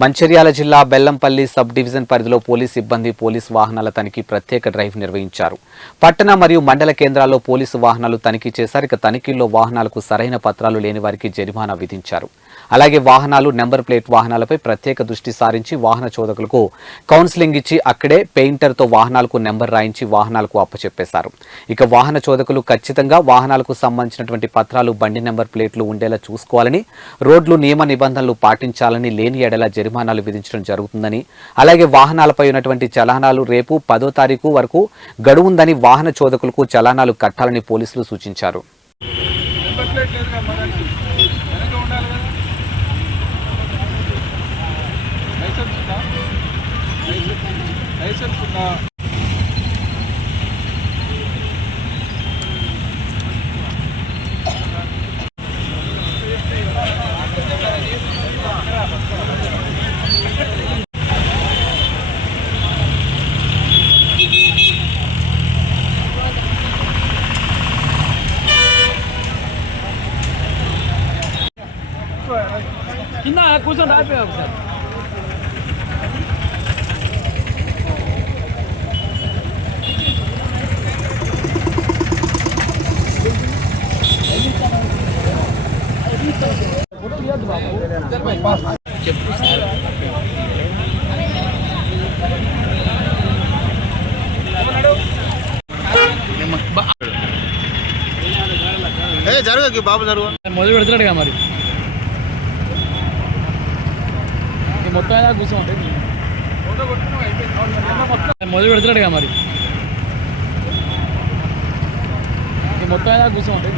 మంచిర్యాల జిల్లా Bellampalli sub division పరిధిలో police సిబ్బంది పోలీస్ వాహనాల తనిఖీ ప్రత్యేక డ్రైవ్ నిర్వహించారు. పట్టణ మరియు మండల కేంద్రాల్లో పోలీసు వాహనాలు తనిఖీ చేశారు. ఇక తనిఖీల్లో వాహనాలకు సరైన పత్రాలు లేని వారికి జరిమానా విధించారు. అలాగే వాహనాలు నెంబర్ ప్లేట్ వాహనాలపై ప్రత్యేక దృష్టి సారించి వాహన చోదకులకు కౌన్సిలింగ్ ఇచ్చి అక్కడే పెయింటర్తో వాహనాలకు నెంబర్ రాయించి వాహనాలకు అప్పచెప్పేశారు. ఇక వాహన చోదకులు ఖచ్చితంగా వాహనాలకు సంబంధించినటువంటి పత్రాలు బండి నెంబర్ ప్లేట్లు ఉండేలా చూసుకోవాలని, రోడ్లు నియమ నిబంధనలు పాటించాలని, లేని ఎడల జరిమానాలు విధించడం జరుగుతుందని, అలాగే వాహనాలపై ఉన్నటువంటి చలానాలు రేపు 10వ తారీఖు వరకు గడువుందని వాహన చోదకులకు చలానాలు కట్టాలని పోలీసులు సూచించారు. కింద కూర్చొని రాయిపోయా ఒకసారి. చెప్పు సార్. జరుగు బాబు జరుగు మొదలు పెడుతున్నాడుగా మరి మొత్తం ఏదా కూర్చోండి. మొదలు పెడుతున్నాడుగా మరి మొత్తం ఏదా కూర్చోండి.